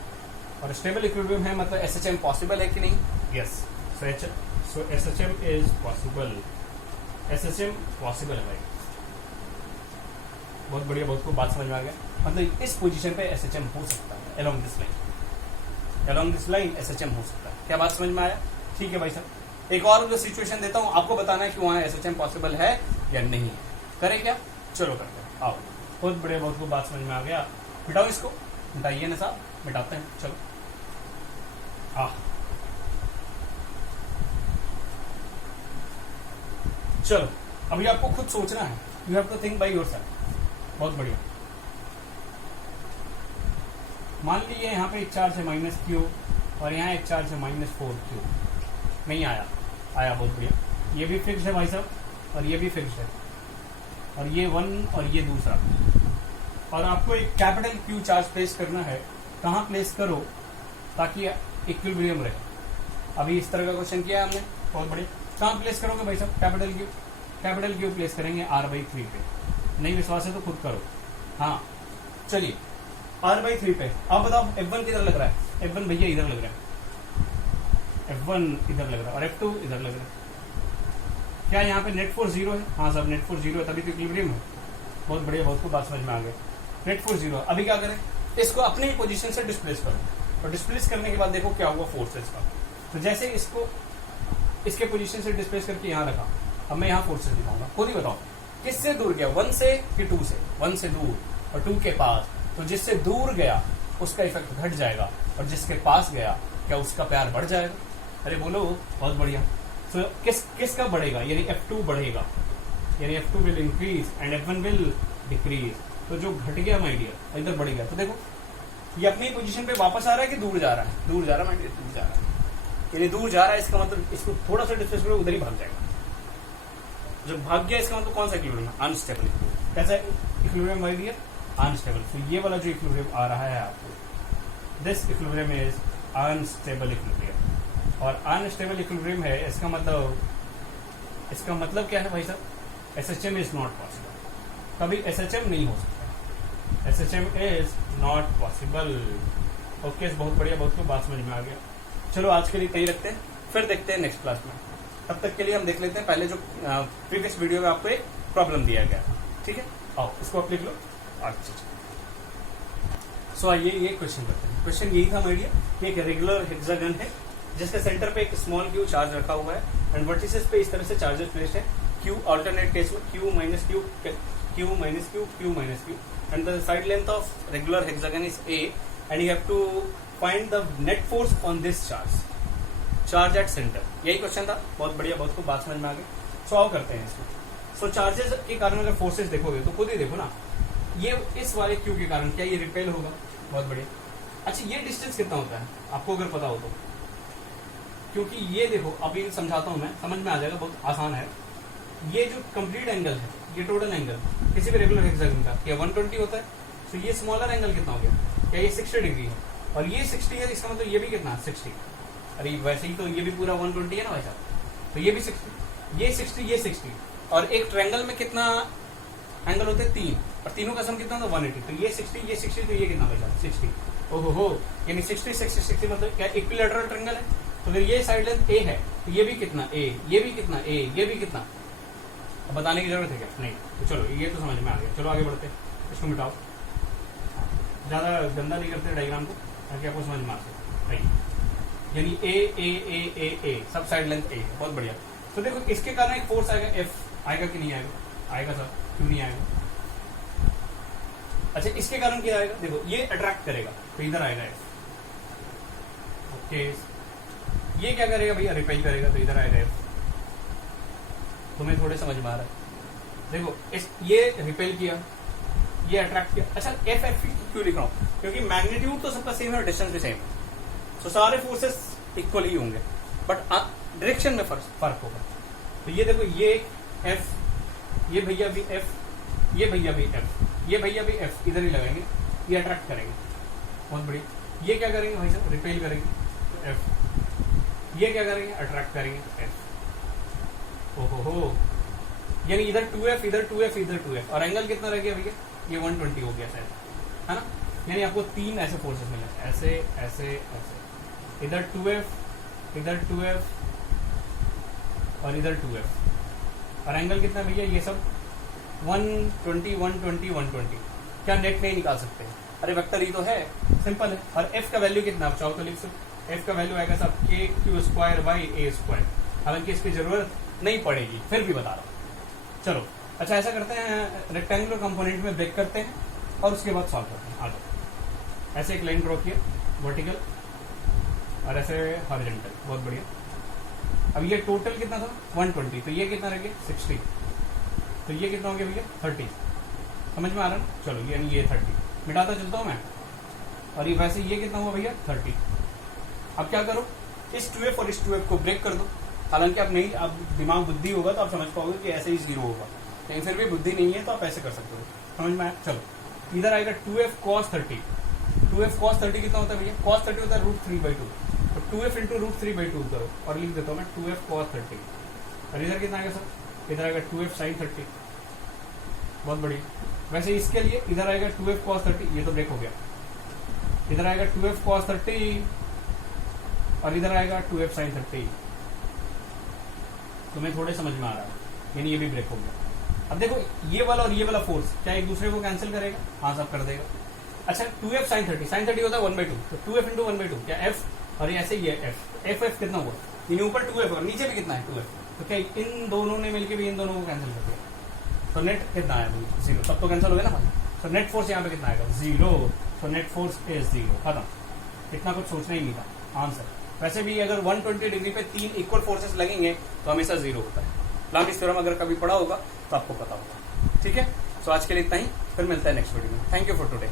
और स्टेबल इक्विलिब्रियम है मतलब SHM पॉसिबल है कि नहीं? Yes. So SHM is possible. SHM possible है भाई। बहुत बढ़िया, बहुत को बात समझ में आ गया। मतलब इस पोजीशन पे SHM हो सकता है, अलोंग दिस लाइन SHM हो सकता है। क्या बात समझ में आया? ठीक है भाई साहब, एक और जो सिचुएशन देता हूँ, आपको बताना है कि वहाँ SHM पॉसिबल है या नहीं है। करें क्या? चलो करते हैं, आओ। बहुत बढ़िया, बहुत को बात समझ में आ गया। मिटाओ इसको, मिटाइए ना साहब, मिटाते हैं। चलो चलो, अभी आपको खुद सोचना है, you have to think by yourself. बहुत बढ़िया। मान लीजिए यहाँ पे एक चार्ज है -Q और यहाँ एक चार्ज है -4Q। नहीं आया? आया, बहुत बढ़िया। ये भी फिक्स है भाई साहब, और ये भी फिक्स है, और ये 1 और ये दूसरा। और आपको एक कैपिटल Q चार्ज प्लेस करना है। कहाँ प्लेस करो ताकि इक्विलिब्रियम रहे? अभी इस तरह का क्वेश्चन किया है हमने, बहुत बढ़िया। कहाँ प्लेस करोगे भाई साहब? कैपिटल Q प्लेस करेंगे R/3 पे। नहीं विश्वास है तो खुद करो। हाँ चलिए, R/3 पे। अब बताओ F1 किधर लग रहा है? F1 भैया इधर लग रहा है, F1 इधर लग रहा है, और F2 इधर लग रहा है। क्या यहाँ पे नेट फोर्स 0 है? हाँ साहब, नेट फोर्स 0 है, तभी तो इक्विलिब्रियम है। बहुत बढ़िया, बहुत को बात समझ में आ गया। Net force 0। अभी क्या करें? इसको अपनी पोजीशन से डिस्प्लेस करो, और डिस्प्लेस करने के बाद देखो क्या हुआ फोर्सेस का। तो जैसे इसको इसके पोजीशन से डिस्प्लेस करके यहाँ रखा, अब मैं यहाँ फोर्सेस दिखाऊंगा, खुद ही बताओ किससे दूर गया, 1 से कि 2 से? 1 से दूर और 2 के पास। तो जिससे दूर गया उसका इफेक्ट घट जाएगा, और जिसके पास गया क्या उसका प्यार बढ़ जाएगा? अरे बोलो, बहुत बढ़िया। तो किसका बढ़ेगा? यानी F2 बढ़ेगा, यानी F2 will increase and F1 will decrease. तो जो घट गया माय डियर इधर बढ़ गया। तो देखो ये अपनी पोजीशन पे वापस आ रहा है कि दूर जा रहा है? दूर जा रहा है माय डियर, दूर जा रहा है। यानी दूर जा रहा है, इसका मतलब इसको थोड़ा सा डिस्प्लेस करो, उधर ही भाग जाएगा। जब भाग गया इसका मतलब कौन सा इक्विलिब्रियम? Unstable equilibrium. कैसा इक्विलिब्रियम माय डियर? अनस्टेबल। तो ये वाला जो इक्विलिब्रियम आ रहा है आपको, this equilibrium is unstable equilibrium. और अनस्टेबल इक्विलिब्रियम है, इसका मतलब क्या है भाई साहब? SHM is not possible. कभी SHM नहीं हो सकता, SHM is not possible. Okay, बहुत बढ़िया, बहुत को बात समझ में आ गया। चलो आज के लिए कहीं रखते हैं, फिर देखते हैं नेक्स्ट क्लास में। तब तक के लिए हम देख लेते हैं पहले जो प्रीवियस वीडियो में आपको एक प्रॉब्लम दिया गया। ठीक है, आओ इसको आप लिख लो। अच्छा, सो आइए ये क्वेश्चन करते हैं। क्वेश्चन यही था मेडिया कि एक रेगुलर हेक्सागन है जिसके सेंटर पे एक स्मॉल क्यू चार्ज रखा हुआ है एंड वर्टिसेस पे इस तरह से चार्जेस प्लेस्ड है, क्यू अल्टरनेट केस में Q minus Q, Q minus Q, Q minus Q, and the side length of regular hexagon is a and you have to find the net force on this charge at centre. यही क्वेश्चन था, बहुत बढ़िया, बहुत खूब, बात समझ में आ गई। सो आओ करते हैं इसमें। सो चार्जेस के कारण अगर फोर्सेस देखोगे तो खुद ही देखो ना, ये इस वाले क्यू के कारण क्या ये रिपेल होगा, बहुत बढ़िया। अच्छा, ये डिस्टेंस कितना होता है आपको अगर पता हो तो, क्योंकि ये देखो अभी समझाता हूं मैं, समझ में आ जाएगा, बहुत आसान है। ये जो कंप्लीट एंगल है, ये टोटल एंगल किसी भी रेगुलर हेक्सागन का क्या 120 होता है, तो ये स्मॉलर एंगल कितना हो गया, क्या ये 60 डिग्री है, और ये 60 है, इसका मतलब ये भी कितना 60। अरे वैसे ही तो ये भी पूरा 120 है ना भाई साहब, तो ये भी 60, ये 60, ये 60, और एक ट्रायंगल में कितना एंगल होते हैं 3, और तीनों का सम कितना था 180, तो ये 60, ये 60, तो ये कितना भाई साहब 60। ओहो हो, यानी 60 60 60 मतलब क्या इक्विलैटरल ट्रायंगल है, तो फिर ये साइड लेंथ ए है, तो ये भी कितना ए, ये भी कितना ए, ये भी कितना, अब बताने की जरूरत है क्या, नहीं। तो चलो ये तो समझ में आ गया, चलो आगे बढ़ते, इसको मिटाओ, ज्यादा गंदा नहीं करते डायग्राम को ताकि आपको समझ में आ सके। यानी ए ए ए ए ए सब साइड लेंथ ए, बहुत बढ़िया। तो देखो इसके कारण एक फोर्स आएगा, एफ आएगा कि नहीं आएगा, आएगा सर, क्यों नहीं आएगा। अच्छा, इसके कारण क्या आएगा, देखो ये अट्रैक्ट करेगा तो इधर आएगा एफ, ओके। ये क्या करेगा भैया, रिपेल करेगा तो इधर आएगा एफ। तुम्हें थोड़े समझ में आ रहा है, देखो ये रिपेल किया, ये अट्रैक्ट किया। अच्छा, एफ एफ क्यों लिख रहा हूं, क्योंकि मैग्नीट्यूड तो सबका सेम है और डिस्टेंस भी सेम, तो सारे फोर्सेस इक्वल ही होंगे, बट डायरेक्शन में फर्क होगा। तो ये देखो, ये एफ, ये भैया भी एफ, ये भैया भी एफ, ये भैया भी एफ, इधर ही लगाएंगे, ये अट्रैक्ट करेंगे, बहुत बढ़िया। ये क्या करेंगे भाई साहब, रिपेल करेंगे तो एफ, ये क्या करेंगे, अट्रैक्ट करेंगे तो एफ। ओहो हो, यानी इधर 2f, इधर 2f, इधर 2f, और एंगल कितना रह गया भैया, ये 120 हो गया शायद, है ना। यानी आपको 3 ऐसे फोर्सेस मिले, ऐसे ऐसे ऐसे, इधर 2f, इधर 2f, और इधर 2f, और एंगल कितना भैया, ये सब 120 120 120। क्या नेट नहीं निकाल सकते, अरे वेक्टर ही तो है, सिंपल है। और f का वैल्यू कितना, आप चाहो तो लिख सकते, f का वैल्यू आएगा सब k q square by a square, हालांकि इसकी जरूरत नहीं पड़ेगी, फिर भी बता रहा हूं। चलो, अच्छा ऐसा करते हैं, रेक्टेंगुलर कंपोनेंट में ब्रेक करते हैं और उसके बाद सॉल्व करते हैं। आगे ऐसे एक लाइन ड्रॉ किया, वर्टिकल, और ऐसे हॉरिजॉन्टल, बहुत बढ़िया। अब ये टोटल कितना था 120, तो ये कितना रह गया 60, तो ये कितना हो गया भैया 30। समझ में आ रहा है, चलो यानी ये 30 मिटाता चलता हूँ मैं, और ये वैसे ये कितना हुआ भैया 30। अब क्या करो, इस 2f और इस 2f को ब्रेक कर दो, हालांकि आप नहीं, आप दिमाग बुद्धि होगा तो आप समझ पाओगे कि ऐसे ही 0 होगा, लेकिन फिर भी बुद्धि नहीं है तो आप ऐसे कर सकते हो, समझ में आया। चलो इधर आएगा 2f cos 30, 2f cos 30 कितना होता है भैया, cos 30 होता है √3/2, तो 2f इंटू √3/2 करो, और लिख देता हूँ मैं 2f cos 30, और इधर कितना आएगा सर, इधर आएगा 2f sin 30, बहुत बढ़िया। वैसे इसके लिए इधर आएगा 2f cos 30, ये तो ब्रेक हो गया, इधर आएगा 2f cos 30, और इधर आएगा 2f sin 30। तुम्हें थोड़े समझ में आ रहा है, यानी ये भी ब्रेक हो गया। अब देखो ये वाला और ये वाला फोर्स क्या एक दूसरे को कैंसिल करेगा, हाँ सब कर देगा। अच्छा 2f sin 30, sin 30 होता है 1/2, तो 2f इंटू 1/2 क्या f, और ये ऐसे ही है f, f कितना हुआ, यानी ऊपर 2f और नीचे भी कितना है 2f, तो क्या इन दोनों ने मिलकर भी इन दोनों को कैंसिल कर दिया, तो नेट कितना आया 0, सब तो कैंसिल हो गया ना भाई। तो नेट फोर्स यहाँ पे कितना आएगा 0, तो नेट फोर्स इज 0, खत्म, इतना कुछ सोचना ही नहीं था, आंसर। वैसे भी अगर 120 डिग्री पे 3 इक्वल फोर्सेस लगेंगे तो हमेशा 0 होता है। लामिस थ्योरम अगर कभी पढ़ा होगा तो आपको पता होगा, ठीक है। सो आज के लिए इतना ही, फिर मिलता है नेक्स्ट वीडियो में। Thank you for today.